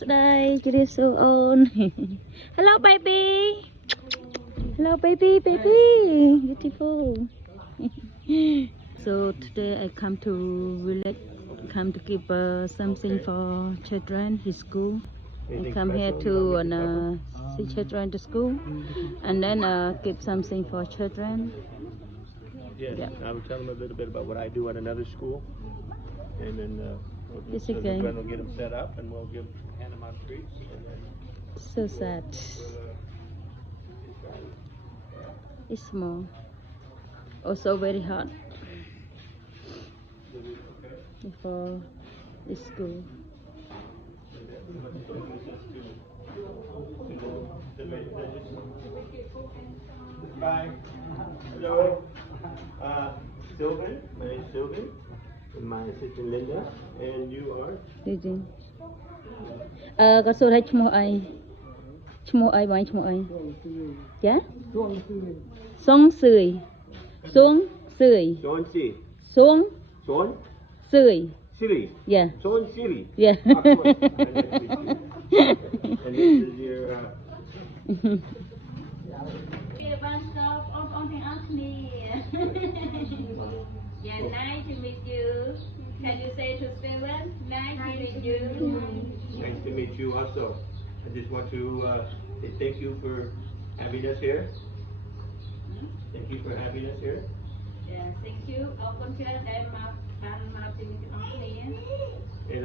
ស្ដីជម្រាបសួរអូន Hello baby Hello baby beautiful So today I come to village to give something for children his school I come here to see children to school and then give something for children Yeah, I would tell them a little bit about what I do at another school, and then It's the okay. friend will get them set up, and we'll hand them out treats, and then So sad It's small also very hot before the school Bye. Hello. Sylvan. My name is Sylvan. And my assistant Linda. And you are? Reading ក៏សួរឲ្យឈ្មោះអីបងឈ្មោះអីចាសុងសឿយ Son Si. សុង Son សឿយ Silly. Yeah Son Silly. Yeah Of course. And this is your Yeah, nice to meet you. Can you say to Steven, nice to meet you? Nice to meet you also. I just want to say thank you for having us here. Thank you for having us here. Yeah, thank you. And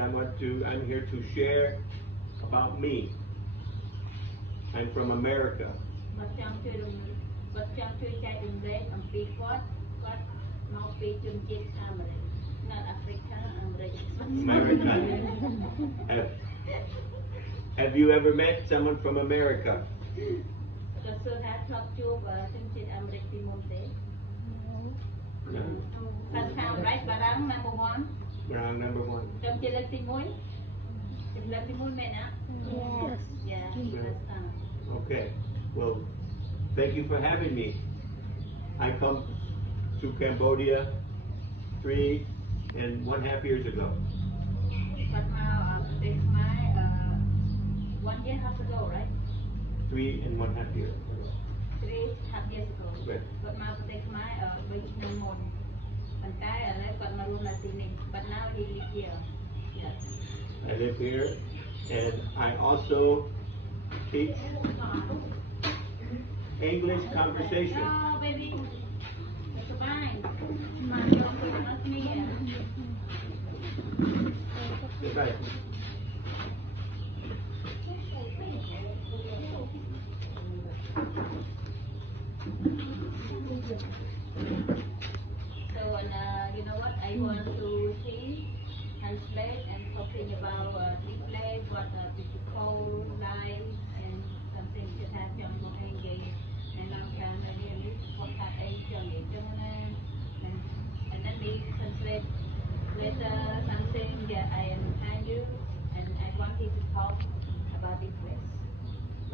I'm here to share about me. I'm from America. America. Have you ever met someone from America? No. Round number one. Yes. Okay. Well, thank you for having me. I come to Cambodia 3.5 years ago. But now, 1.5 years ago, right? 3.5 years. 3.5 years ago. Right. But now, but now he lives here. Yes. I live here, and I also teach English conversation. Oh, baby. It's fine. Goodbye. So, you know what? I want to see, translate, and talking about this place, what people life, and something that has young people engaged, and now can really what have age young and then we translate with something that I am behind you, and I want you to talk about this place.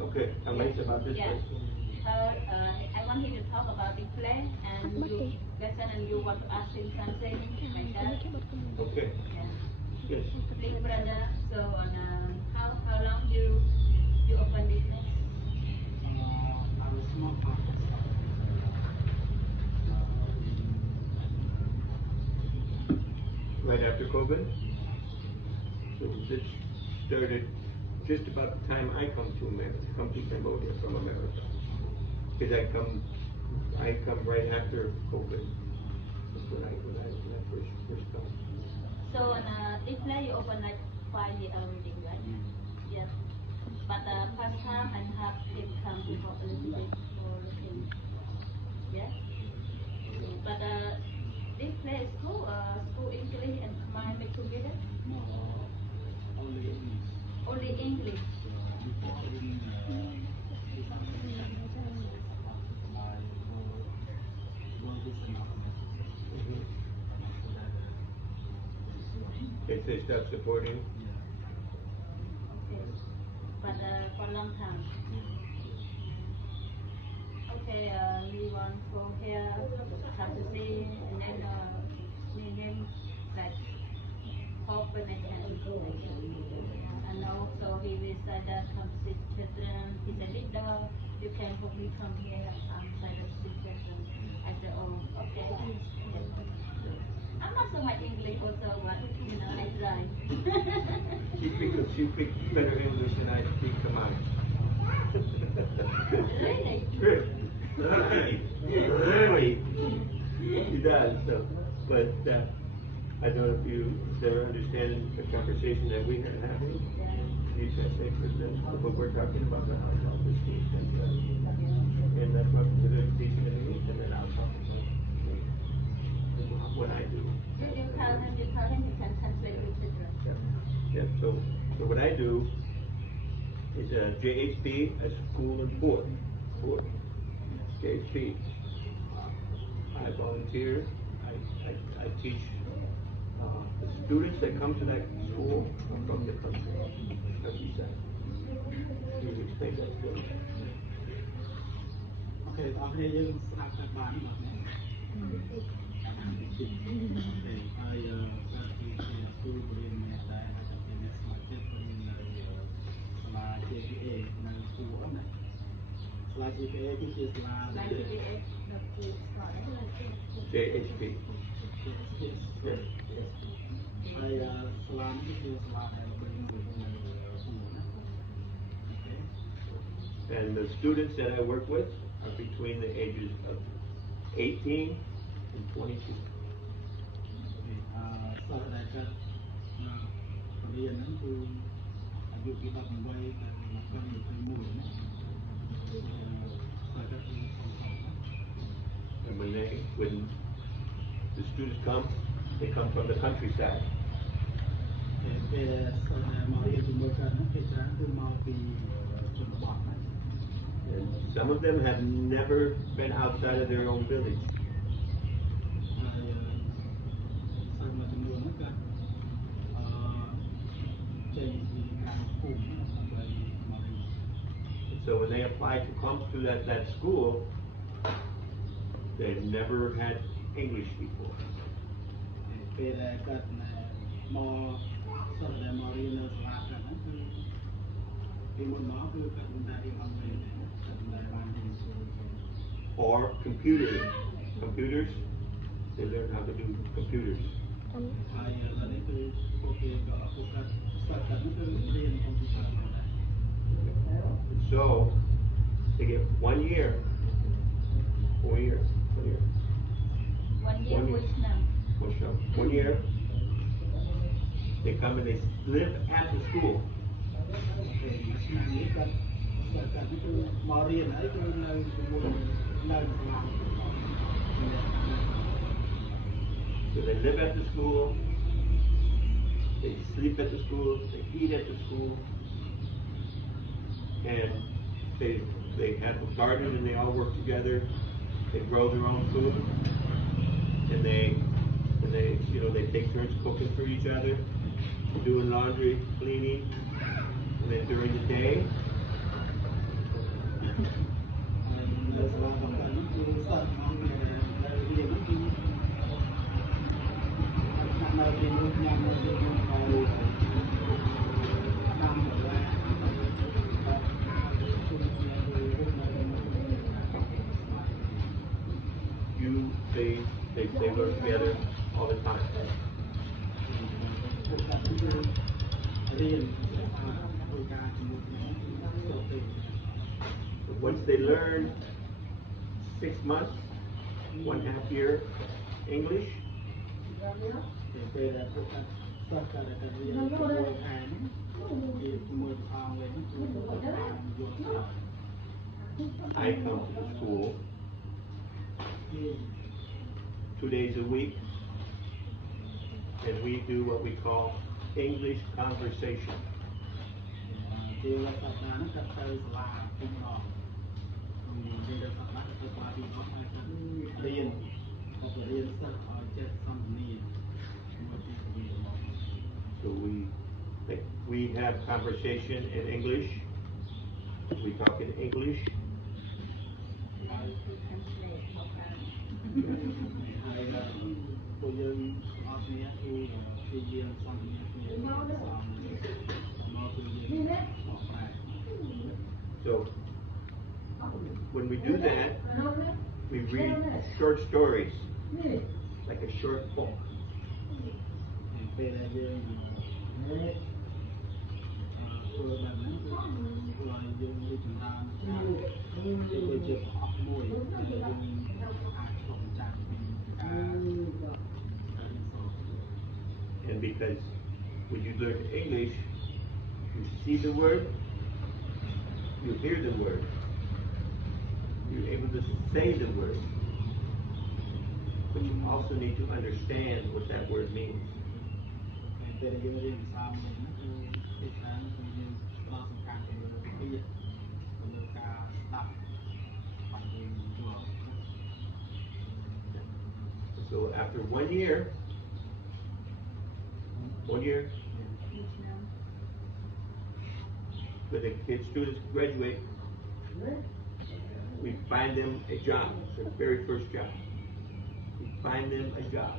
Okay, tell me about this Yeah. place. I want you to talk about this place, and you listen, and you want to ask him something like that. Okay. Yeah. Yes. Please, brother. So, how long you open this place? Right after COVID. So this started just about the time I come to Cambodia from America. Because I come right after COVID. That's when I first come. So, this place you open like 5 years already, right? Yes. But first time I have him come before a little bit for looking. Yes. But this place school English and Khmer mix together? Only English. They stopped supporting. Okay. But for a long time. Okay, we want to go here, have to see, and then like hope when I can. And also he with come sit children, is a leader. You can probably come here outside of sit children. I said, oh, okay. I'm not so much English also, but you know, I try. She speaks better English than I speak Khmer. Really? Really? She does. So, but I don't know if you are understanding the conversation that we are having. You can say what we're talking about now about this case, and that's what we're going to teach in English, and then I'll talk about what I do. You tell him, you can translate with children. Yeah. So what I do is JHP, a school in Port. JHP. I volunteer. I teach the students that come to that school are from the country. Countryside. You explain that to them. Okay, after you start the band, JHP. Yes. And the students that I work with are between the ages of 18 and 22. And when the students come, they come from the countryside. And some of them have never been outside of their own village. So when they apply to come to that school, they've never had English before. Or computers, they learn how to do computers. So they get 1 year, 4 years, 1 year. 1 year, which now? 1 year. They come and they live at the school. So they live at the school, they sleep at the school, they eat at the school, and they have a garden and they all work together. They grow their own food, and they take turns cooking for each other, doing laundry, cleaning, and then during the day. They work together all the time. But once they learn 6 months, 1.5 year English, I come to the school 2 days a week, and we do what we call English conversation. So we have conversation in English. We talk in English. So when we do that, we read short stories, like a short book. ពេលដែលយើងធ្វើបែបហ្នឹងគឺធ្វើឲ្យយើងរីកចម្រើនទៅដូចជាប្រអប់មួយដែលយើងអាចឆ្លុះបញ្ចាំងពីការរៀនសូត្រ And because when you learn English, you see the word, you hear the word, you're able to say the word, but you also need to understand what that word means. ពេលដែលយើងរៀនភាសាមួយហ្នឹងគឺទីខាងគឺយើងផ្ដោតសំខាន់ទៅលើពាក្យទៅលើការស្ដាប់បានយើងយល់ So after 1 year, when the kids, students graduate, we find them a job, their very first job. We find them a job.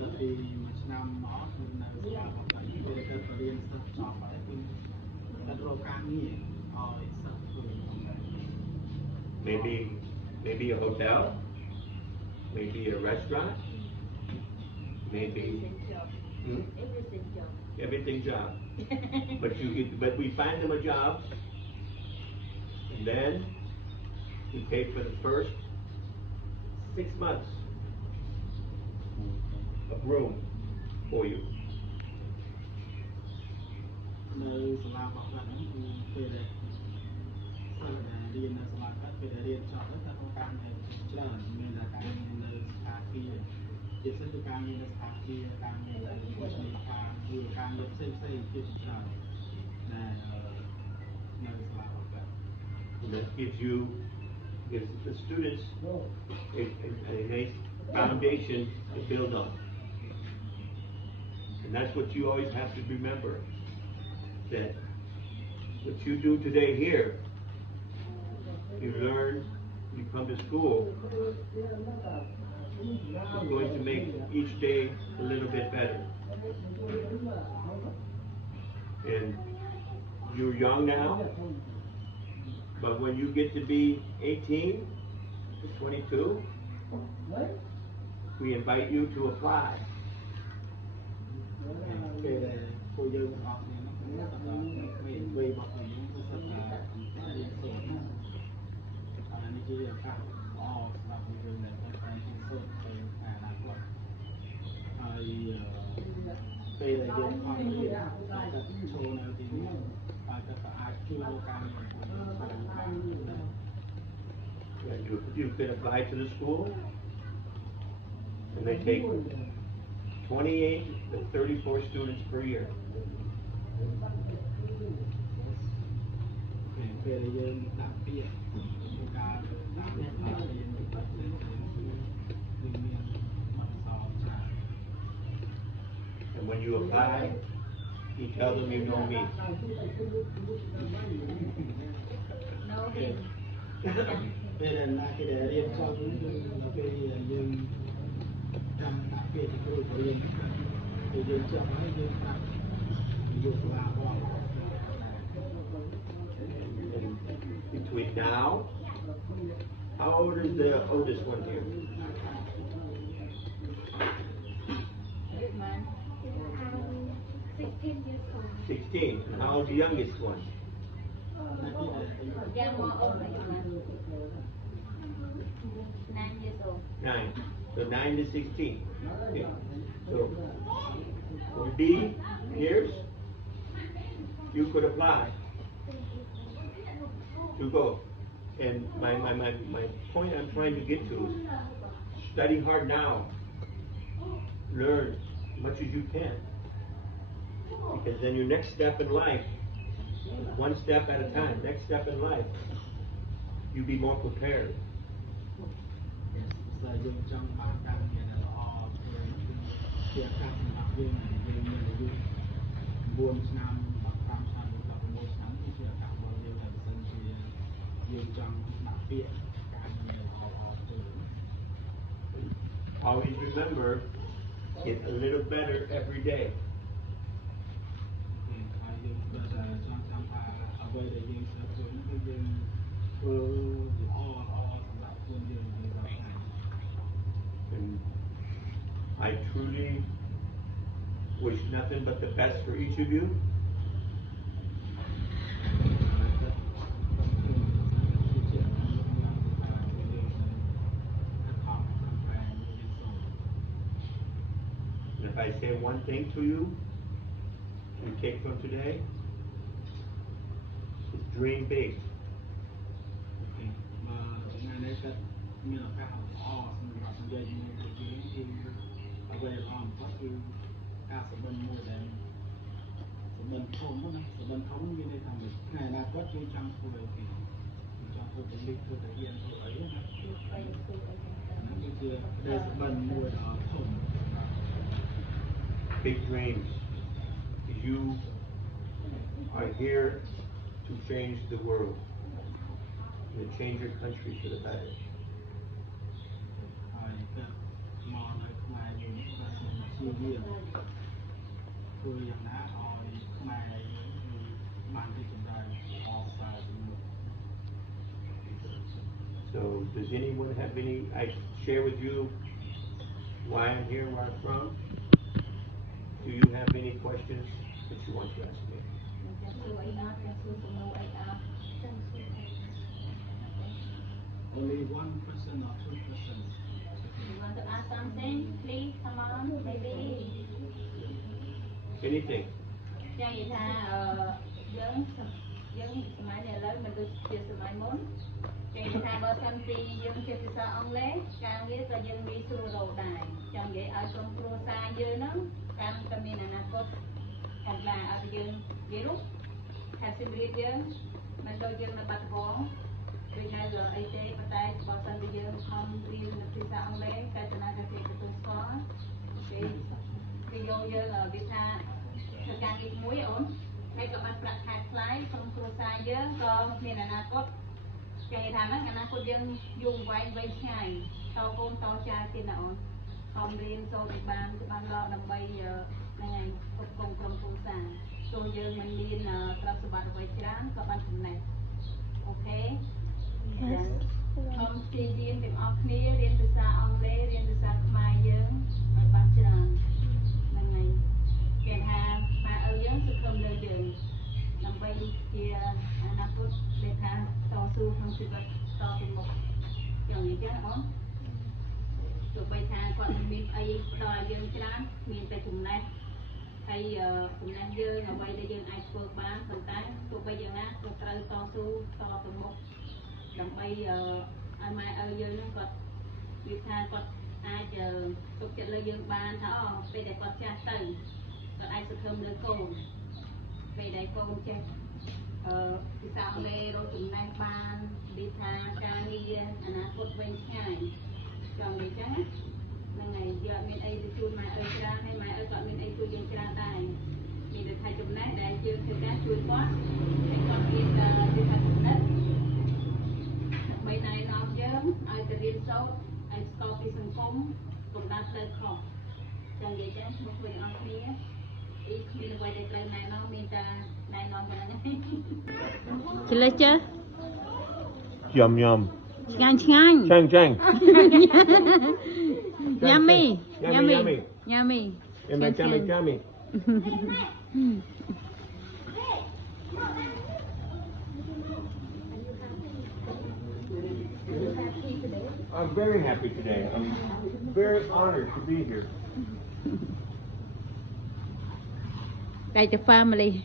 ទៅពីឆ្នាំមកគឺនៅស្ថាប័នពេលដែលទៅរៀនសិស្សចប់ហើយគឺទៅរកការងារឲ្យសិស្សធ្វើ Maybe a hotel, maybe a restaurant, maybe everything job. But we find them a job, and then we pay for the first 6 months of room for you. នៅសាលាបកហ្នឹងគឺពេលដែលរៀននៅសាលាបកពេលដែលរៀនចប់ទៅទៅការងារច្រើនមានតែការងារនៅស្ថាប័នជាពិសេសគឺការងារនៅស្ថាប័នការងារនៅវិទ្យាល័យឬការងារផ្សេងៗជាច្រើននៅសាលាបក And that gives the students a nice foundation to build on. And that's what you always have to remember, that what you do today here, you learn, you come to school, you're going to make each day a little bit better. And you're young now, but when you get to be 18 to 22, we invite you to apply. ពេលដែលពួកយើងទាំងអស់គ្នាហ្នឹងគឺមានវ័យរបស់យើងគឺសិក្សារៀនសូត្រហើយនេះជាឱកាសល្អសម្រាប់ពួកយើងដែលត្រូវការរៀនសូត្រទៅអនាគតហើយពេលដែលយើងអត់រៀនតែចូលនៅទីនេះហើយក៏អាចជួយដល់ការងាររបស់យើងបាន And you can apply to the school, and they take 28 to 34 students per year. ពេលដែលយើងដាក់ពាក្យក្នុងការដាក់រៀនទៅយើងមានបទពិសោធន៍ច្រើន And when you apply, you tell them you know me. No him. ពេលដែលរៀនចប់គឺដល់ពេលយើងចាំដាក់ពាក្យទៅគ្រូបរៀនពេលយើងចប់ហើយយើងដាក់យកសាលាបក Between now, how old is the oldest one here? Man. 16. And how old is the youngest one? Young more old like man. 9 years old. 9. So 9 to 16. Okay. So for D years, you could apply to go. And my point I'm trying to get to is study hard now. Learn as much as you can. Because then your next step in life, one step at a time, next step in life, you'll be more prepared. តែយើងចង់បានការងារដែលល្អជាឱកាសសម្រាប់យើងមានអាយុ9ឆ្នាំ15ឆ្នាំ16ឆ្នាំគឺជាឱកាសរបស់យើងដែលបើសិនជាយើងចង់ដាក់ពាក្យការងារល្អធ្វើ Always remember, get a little better every day. ហើយយើងត្រូវតែចង់ចាំថាអ្វីដែល And I truly wish nothing but the best for each of you. And if I say one thing to you, you take from today, is dream big. Big dreams. You are here to change the world, to change your country for the better. So does anyone have any, I share with you why I'm here, where I'm from? Do you have any questions that you want to ask me? Only 1% or 2%. You want to ask something? Please, come on, maybe. Anything? Chẳng vậy tha dân máy này lớn mình được chia sẻ máy muốn. Chẳng vậy tha bao xăm ti dân chia sẻ ông lẽ, càng biết là dân đi xua đầu đài. Chẳng vậy ở trong pro xa dân nó, càng tâm niệm là cốt, càng là ở dân dễ rút, càng xin biết dân, mình đôi dân là bạch vong. Vì này là ấy thế, bắt tay bao xăm ti dân không đi là chia sẻ ông lẽ, cái tên là cái gì của tôi xóa. Thì vô dân là biết tha. Thực ra cái muối ổn, hay các bạn đặt hạt lái trong cua xa dớ, còn nên là na cốt. Cái thằng đó na cốt dân dùng quay vây chài, tao ôm tao cha kia nào, không riêng tôi thì ban lo đầm bay này cục cùng trong cua xa, tôi dân mình điên tập sự bạn vây chán các bạn thằng này, ok? Không chỉ riêng tìm ốc nia, riêng từ xa ông lê, riêng từ xa mai dớ, bạn chán, này. Kèm hà mà ở dân sự không lời dừng làm bay kia anh phút để tha to su không sự vật to từ một dòng gì chứ không tụi bay tha còn miền ấy đòi dân chán miền tây cùng này hay cùng này dân làm bay để dân ai phượt bán phần tái tụi bay dân á tụi trời to su to từ một làm bay ai mai ở dân nó còn việc tha còn ai chờ tụi chạy lời dân bán tháo về để còn cha tầng còn ai sẽ thơm lên cồn về đây cồn chứ thì sao lê rồi chúng này ban đi tha ca đi anh á cột bên ngày chọn để chắc là ngày giờ mình ấy thì chui mai ở ra hay mai ở chọn mình ấy chui dân ra tài mình được thay chúng này để chưa thời gian chui quá hay còn đi đi thay chúng đất mấy này nó chớm ai tự riêng sâu ai stop đi sân cống cũng đang lên khó chẳng vậy chứ một người ăn kia chị lấy chứ Yum yum. Ngang ngang. Chang chang. Yummy. Yummy yummy. Yummy. Yummy yummy. I'm very happy today. I'm very honored to be here. Like the family.